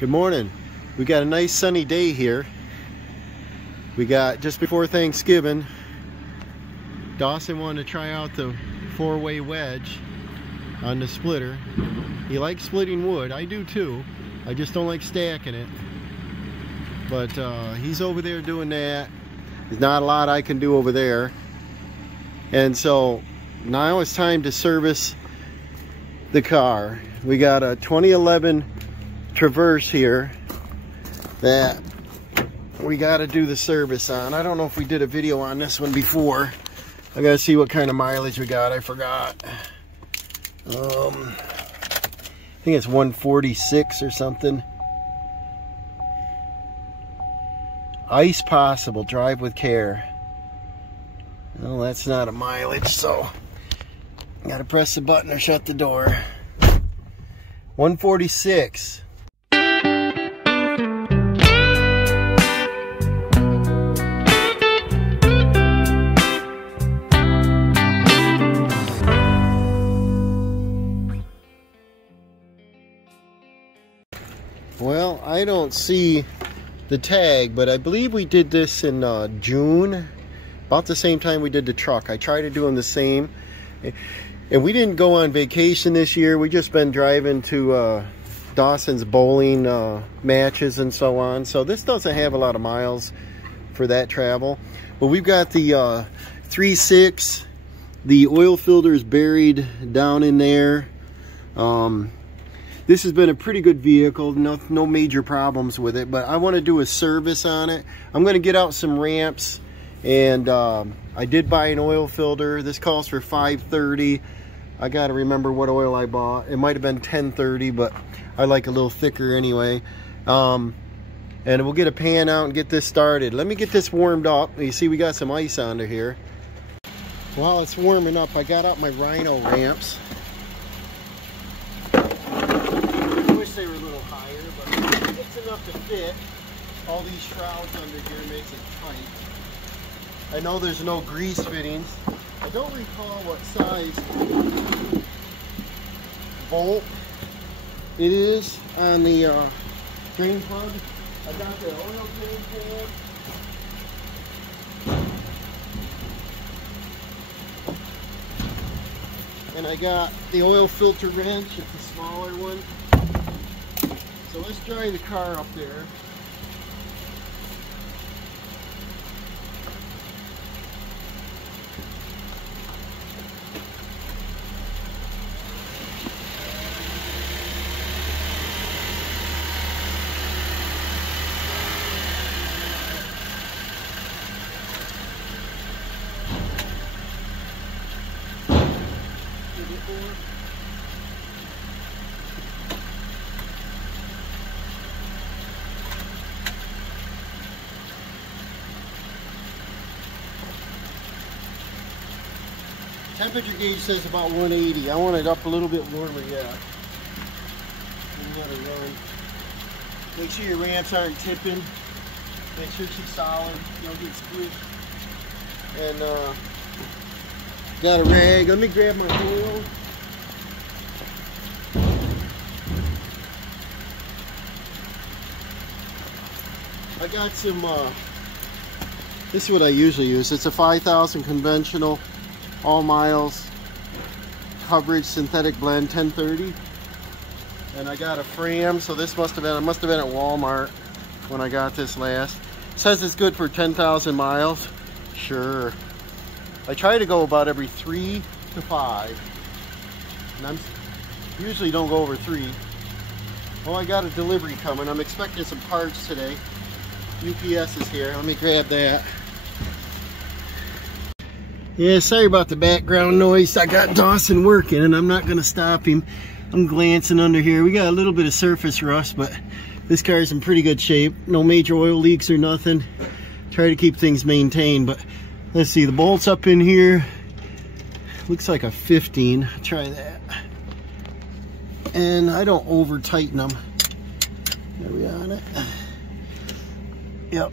Good morning. We got a nice sunny day here. We got just before Thanksgiving. Dawson wanted to try out the four-way wedge on the splitter. He likes splitting wood. I do too. I just don't like stacking it. But he's over there doing that. There's not a lot I can do over there. And so now it's time to service the car. We got a 2011 Traverse here that we got to do the service on. I don't know if we did a video on this one before. I gotta see what kind of mileage we got. I forgot. I think it's 146 or something. Ice possible, drive with care. Well, that's not a mileage, so I gotta press the button or shut the door. 146. Well, I don't see the tag, but I believe we did this in June, about the same time we did the truck. I tried to do them the same, and we didn't go on vacation this year. We just been driving to Dawson's bowling matches and so on, so this doesn't have a lot of miles for that travel. But we've got the 3.6, the oil filter is buried down in there. This has been a pretty good vehicle, no major problems with it, but I want to do a service on it. I'm going to get out some ramps, and I did buy an oil filter. This calls for 530. I got to remember what oil I bought. It might have been 1030, but I like a little thicker anyway. And we'll get a pan out and get this started. Let me get this warmed up. You see we got some ice under here. While it's warming up, I got out my Rhino ramps. They were a little higher, but it's enough to fit. All these shrouds under here makes it tight. I know there's no grease fittings. I don't recall what size bolt it is on the drain plug. I got the oil drain plug. And I got the oil filter wrench. It's a smaller one. So let's dry the car up there. Temperature gauge says about 180. I want it up a little bit warmer yet. You gotta run. Make sure your ramps aren't tipping. Make sure she's solid. You don't get squished. And got a rag. Let me grab my oil. I got some. This is what I usually use. It's a 5,000 conventional. All miles coverage synthetic blend 1030, and I got a Fram, so this must have been at Walmart when I got this last. It says it's good for 10,000 miles. Sure. I try to go about every 3 to 5, and I usually don't go over 3. Well, I got a delivery coming. I'm expecting some parts today. UPS is here. Let me grab that. Yeah, sorry about the background noise. I got Dawson working and I'm not going to stop him. I'm glancing under here. We got a little bit of surface rust, but this car is in pretty good shape. No major oil leaks or nothing. Try to keep things maintained, but let's see. The bolts up in here. Looks like a 15. Try that. And I don't over tighten them. Are we on it? Yep.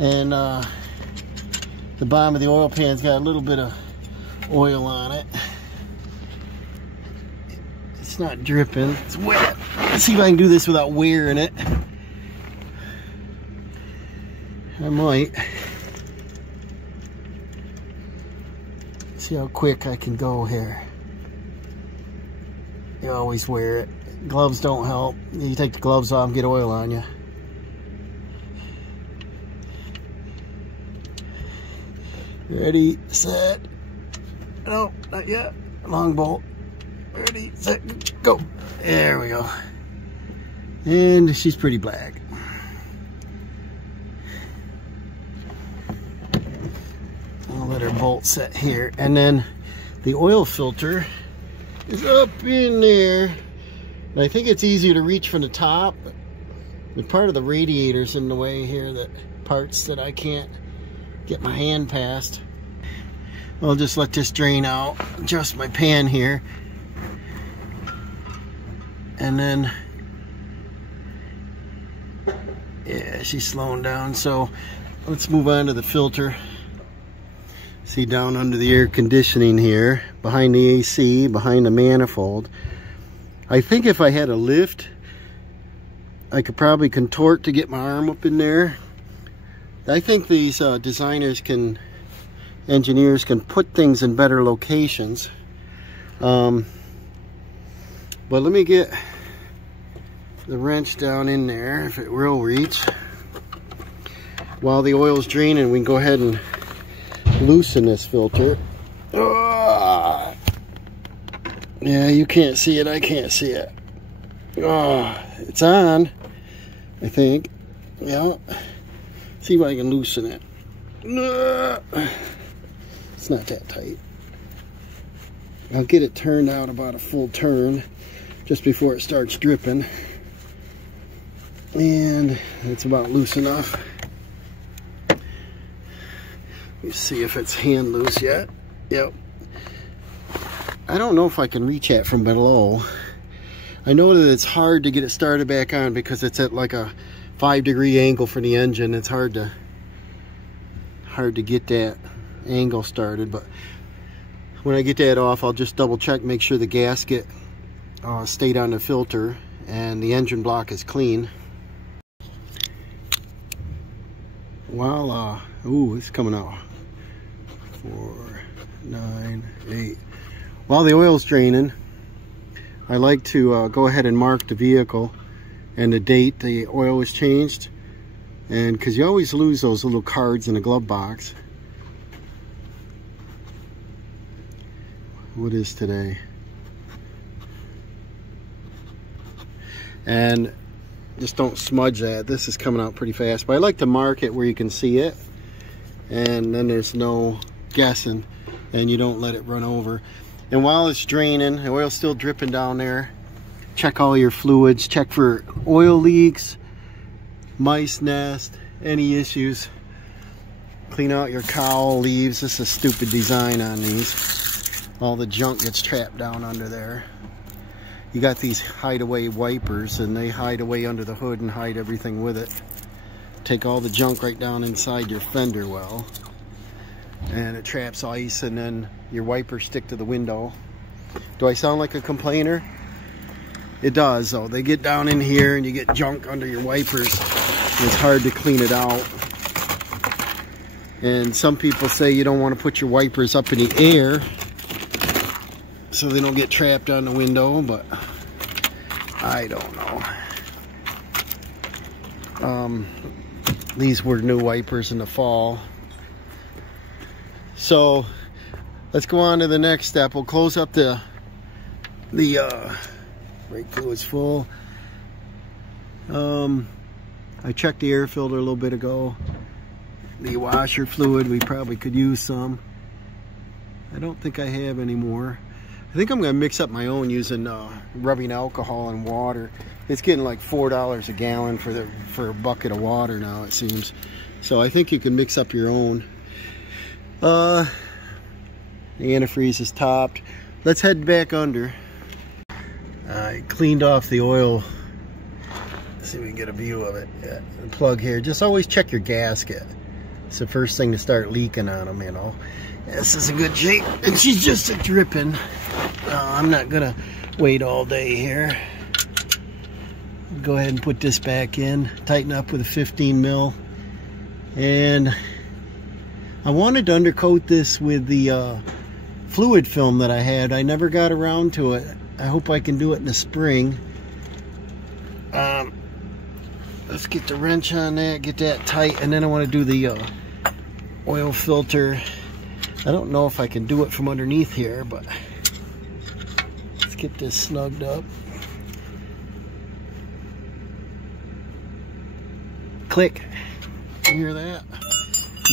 And the bottom of the oil pan's got a little bit of oil on it. It's not dripping, it's wet. Let's see if I can do this without wearing it. I might. See how quick I can go here. You always wear it. Gloves don't help. You take the gloves off and get oil on you. Ready, set. No, not yet. Long bolt. Ready, set, go. There we go. And she's pretty black. I'll let her bolt set here. And then the oil filter is up in there. And I think it's easier to reach from the top. But part of the radiator's in the way here, that parts that I can't get my hand past. I'll just let this drain out, adjust my pan here, and then, yeah, she's slowing down. So let's move on to the filter. See, down under the air conditioning here, behind the AC, behind the manifold. I think if I had a lift, I could probably contort to get my arm up in there. I think these engineers can put things in better locations. But let me get the wrench down in there, if it will reach. While the oil's draining, we can go ahead and loosen this filter. Oh, yeah, you can't see it, I can't see it. Oh, it's on, I think. Yeah. See if I can loosen it. It's not that tight. I'll get it turned out about a full turn just before it starts dripping. And it's about loose enough. Let me see if it's hand loose yet. Yep. I don't know if I can reach it from below. I know that it's hard to get it started back on because it's at like a 5-degree angle for the engine. It's hard to get that angle started, but when I get that off, I'll just double check, make sure the gasket stayed on the filter and the engine block is clean. Voila. Ooh, it's coming out. 4, 9, 8. While the oil's draining, I like to go ahead and mark the vehicle and the date the oil was changed, and because you always lose those little cards in the glove box. What is today? And just don't smudge that. This is coming out pretty fast, but I like to mark it where you can see it, and then there's no guessing, and you don't let it run over. And while it's draining, the oil's still dripping down there, check all your fluids, check for oil leaks, mice nest, any issues. Clean out your cowl leaves. This is a stupid design on these. All the junk gets trapped down under there. You got these hideaway wipers, and they hide away under the hood and hide everything with it. Take all the junk right down inside your fender well, and it traps ice, and then your wipers stick to the window. Do I sound like a complainer? It does, though. They get down in here and you get junk under your wipers. It's hard to clean it out. And some people say you don't want to put your wipers up in the air so they don't get trapped on the window, but I don't know. These were new wipers in the fall. So let's go on to the next step. We'll close up the brake fluid's full. I checked the air filter a little bit ago. The washer fluid, we probably could use some. I don't think I have any more. I think I'm going to mix up my own using rubbing alcohol and water. It's getting like $4 a gallon for a bucket of water now, it seems. So I think you can mix up your own. The antifreeze is topped. Let's head back under. I cleaned off the oil. Let's see if we can get a view of it. Yeah, the plug here. Just always check your gasket. It's the first thing to start leaking on them, you know. This is a good shape, and she's just a dripping. I'm not gonna wait all day here. Go ahead and put this back in, tighten up with a 15 mil. And I wanted to undercoat this with the fluid film that I had. I never got around to it. I hope I can do it in the spring. Let's get the wrench on that, get that tight, and then I want to do the oil filter. I don't know if I can do it from underneath here, but let's get this snugged up. Click. You hear that?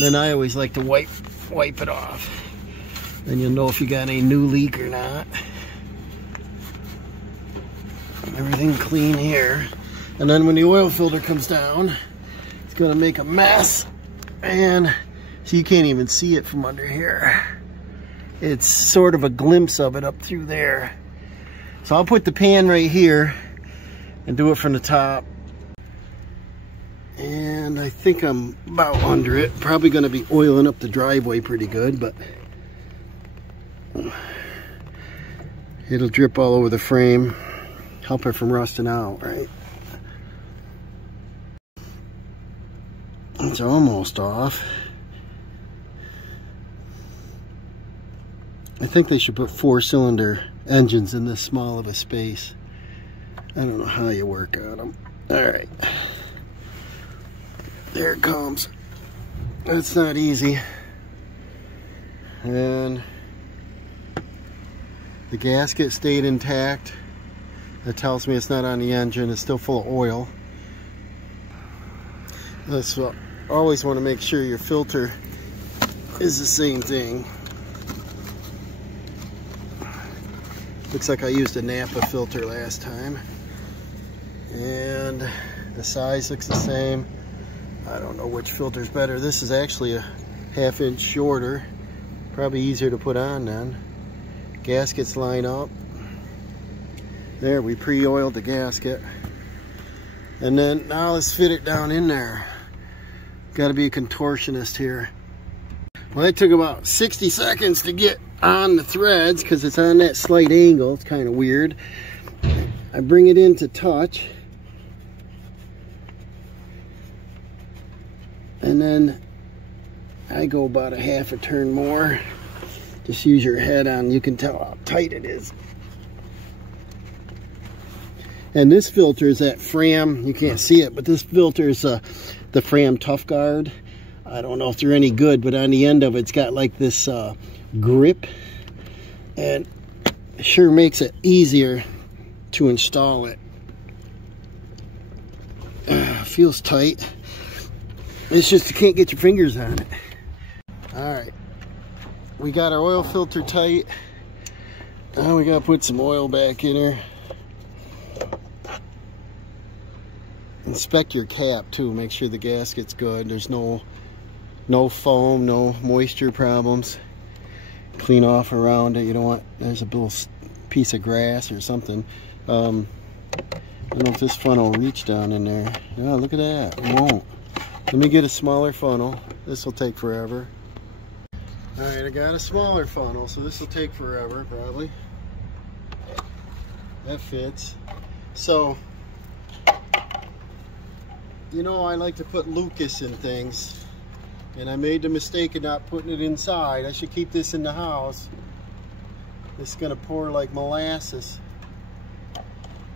Then I always like to wipe it off. Then you'll know if you got any new leak or not. Everything clean here. And then when the oil filter comes down, it's gonna make a mess. And so you can't even see it from under here. It's sort of a glimpse of it up through there. So I'll put the pan right here and do it from the top. And I think I'm about under it. Probably gonna be oiling up the driveway pretty good, but it'll drip all over the frame. Help it from rusting out, right? It's almost off. I think they should put 4-cylinder engines in this small of a space. I don't know how you work on them. All right. There it comes. That's not easy. And the gasket stayed intact. That tells me it's not on the engine. It's still full of oil. That's what, always want to make sure your filter is the same thing. Looks like I used a Napa filter last time. And the size looks the same. I don't know which filter's better. This is actually a 1/2 inch shorter. Probably easier to put on then. Gaskets line up. There, we pre-oiled the gasket. And then now let's fit it down in there. Got to be a contortionist here. Well, that took about 60 seconds to get on the threads because it's on that slight angle. It's kind of weird. I bring it in to touch. And then I go about a 1/2 turn more. Just use your head on, you can tell how tight it is. And this filter is that Fram, you can't see it, but this filter is the Fram Tough Guard. I don't know if they're any good, but on the end of it, it's got like this grip. And it sure makes it easier to install it. Feels tight. It's just you can't get your fingers on it. All right, we got our oil filter tight. Now we gotta put some oil back in her. Inspect your cap too, make sure the gasket's good. There's no foam, no moisture problems. Clean off around it. You don't want, there's a little piece of grass or something. I don't know if this funnel will reach down in there. Oh, look at that, it won't. Let me get a smaller funnel. This will take forever. All right, I got a smaller funnel, so this will take forever probably. That fits. So, you know, I like to put Lucas in things, and I made the mistake of not putting it inside. I should keep this in the house. This is gonna pour like molasses.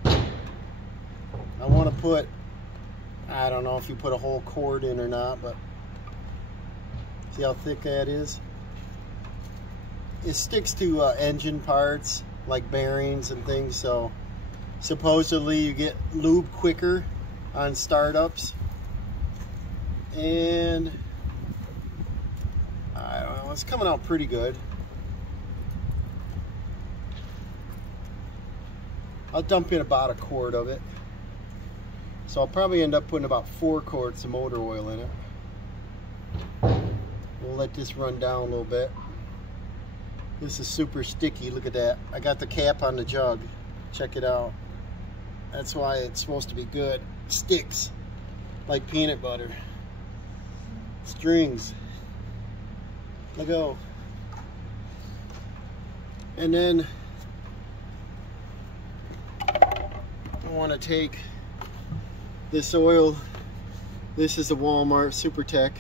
I want to put, I don't know if you put a whole cord in or not, but see how thick that is? It sticks to engine parts like bearings and things, so supposedly you get lube quicker on startups. And I don't know, it's coming out pretty good. I'll dump in about a quart of it. So I'll probably end up putting about 4 quarts of motor oil in it. We'll let this run down a little bit. This is super sticky, look at that. I got the cap on the jug, check it out. That's why it's supposed to be good. Sticks like peanut butter. Strings. Let go. And then want to take this oil. This is a Walmart SuperTech,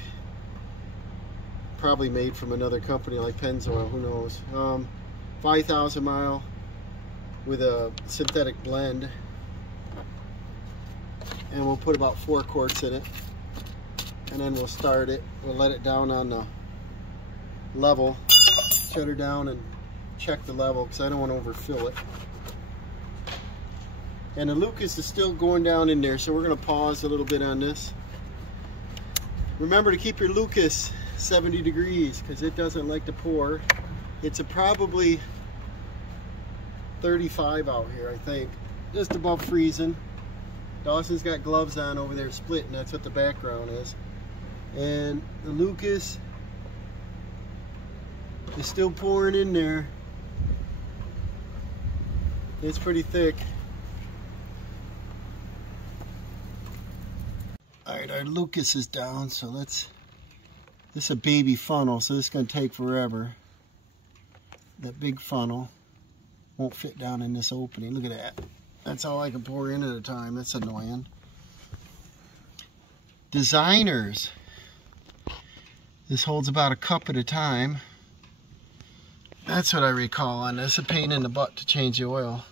probably made from another company like Pennzoil, who knows. 5,000 mile with a synthetic blend, and we'll put about 4 quarts in it, and then we'll start it. We'll let it down on the level, shut her down and check the level because I don't want to overfill it. And the Lucas is still going down in there, so we're going to pause a little bit on this. Remember to keep your Lucas 70 degrees because it doesn't like to pour. It's probably 35 out here, I think, just above freezing. Dawson's got gloves on over there splitting, that's what the background is. And the Lucas is still pouring in there. It's pretty thick. Alright, our Lucas is down, so this is a baby funnel, so this is going to take forever. That big funnel won't fit down in this opening. Look at that. That's all I can pour in at a time. That's annoying. Designers. This holds about a cup at a time. That's what I recall on this. A pain in the butt to change the oil.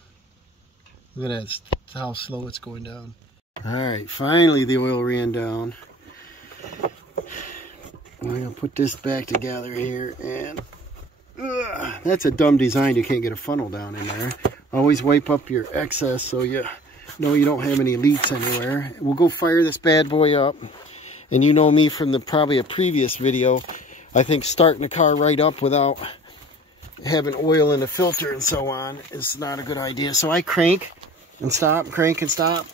Look at that. That's how slow it's going down. Alright, finally the oil ran down. I'm going to put this back together here, and that's a dumb design. You can't get a funnel down in there. Always wipe up your excess so you know you don't have any leaks anywhere. We'll go fire this bad boy up. And you know me from probably a previous video. I think starting the car right up without having oil in the filter and so on is not a good idea. So I crank and stop, crank and stop.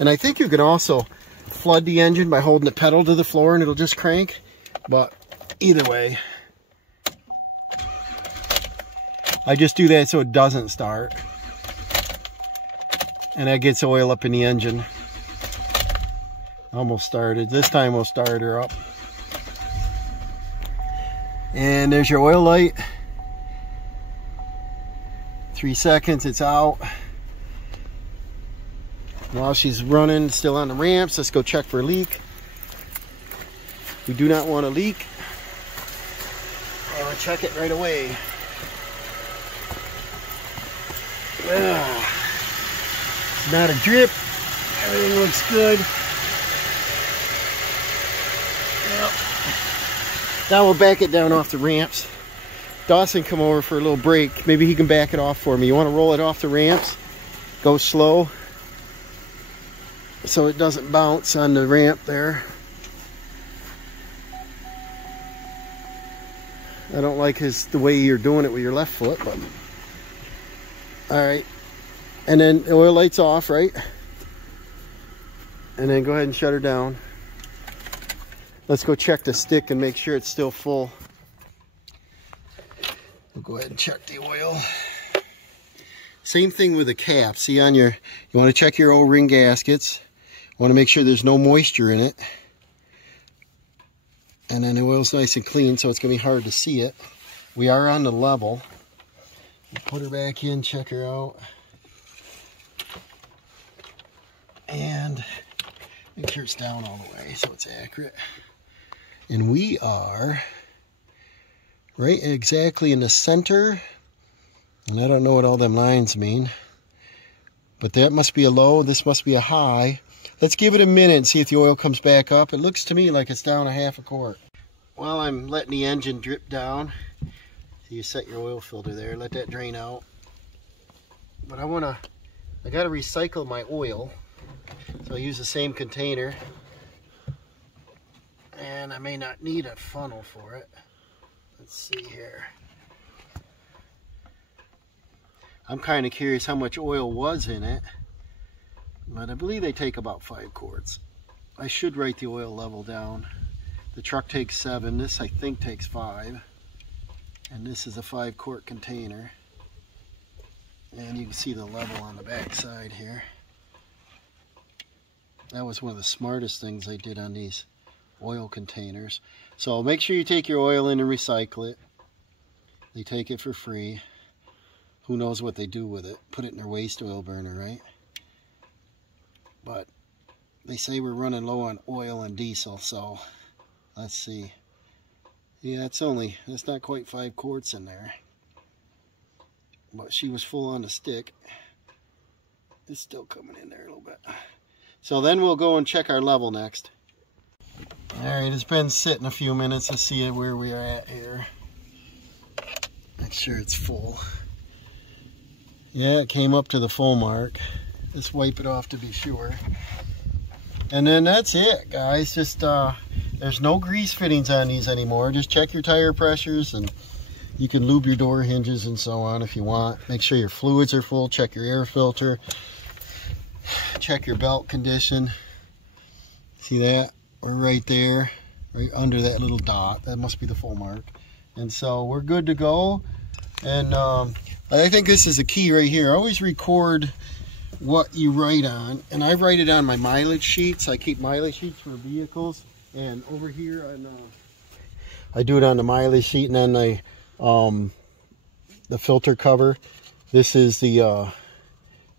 And I think you can also flood the engine by holding the pedal to the floor and it'll just crank. But either way, I just do that so it doesn't start. And that gets oil up in the engine. Almost started. This time we'll start her up. And there's your oil light. 3 seconds, it's out. While she's running, still on the ramps, let's go check for a leak. We do not want a leak. And we'll check it right away. Not a drip. Everything looks good. Yep. Now we'll back it down off the ramps. Dawson come over for a little break. Maybe he can back it off for me. You want to roll it off the ramps? Go slow so it doesn't bounce on the ramp there. I don't like the way you're doing it with your left foot, but alright. And then the oil light's off, right? And then go ahead and shut her down. Let's go check the stick and make sure it's still full. We'll go ahead and check the oil. Same thing with the cap. See on your, you want to check your O-ring gaskets. You want to make sure there's no moisture in it. And then the oil's nice and clean, so it's going to be hard to see it. We are on the level. We'll put her back in, check her out. And make sure it's down all the way so it's accurate. And we are right exactly in the center. And I don't know what all them lines mean. But that must be a low, this must be a high. Let's give it a minute and see if the oil comes back up. It looks to me like it's down a half a quart. While I'm letting the engine drip down, so you set your oil filter there, let that drain out. But I gotta recycle my oil. So I use the same container. And I may not need a funnel for it. Let's see here. I'm kind of curious how much oil was in it. But I believe they take about 5 quarts. I should write the oil level down. The truck takes 7. This I think takes 5. And this is a 5-quart container. And you can see the level on the back side here. That was one of the smartest things they did on these oil containers. So make sure you take your oil in and recycle it. They take it for free. Who knows what they do with it? Put it in their waste oil burner, right? but they say we're running low on oil and diesel, so let's see. Yeah, it's not quite 5 quarts in there, but she was full on the stick. It's still coming in there a little bit. So then we'll go and check our level next. Alright, it's been sitting a few minutes. Let's see where we are at here. Make sure it's full. Yeah, it came up to the full mark. Just wipe it off to be sure. And then that's it, guys. Just there's no grease fittings on these anymore. Just check your tire pressures, and you can lube your door hinges and so on if you want. Make sure your fluids are full. Check your air filter. Check your belt condition. See that? We're right there, right under that little dot. That must be the full mark. And so we're good to go. And I think this is a key right here. Always record what you write on, and I write it on my mileage sheets. I keep mileage sheets for vehicles, and over here I do it on the mileage sheet, and then the filter cover. This is the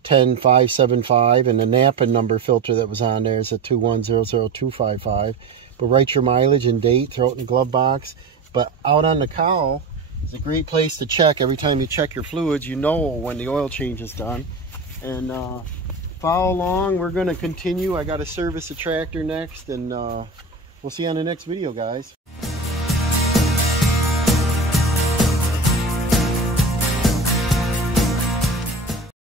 10575, and the Napa number filter that was on there is a 2100255. But write your mileage and date, throw it in the glove box. But out on the cowl is a great place to check. Every time you check your fluids, you know when the oil change is done. And follow along. We're going to continue. I got to service the tractor next, and we'll see you on the next video, guys.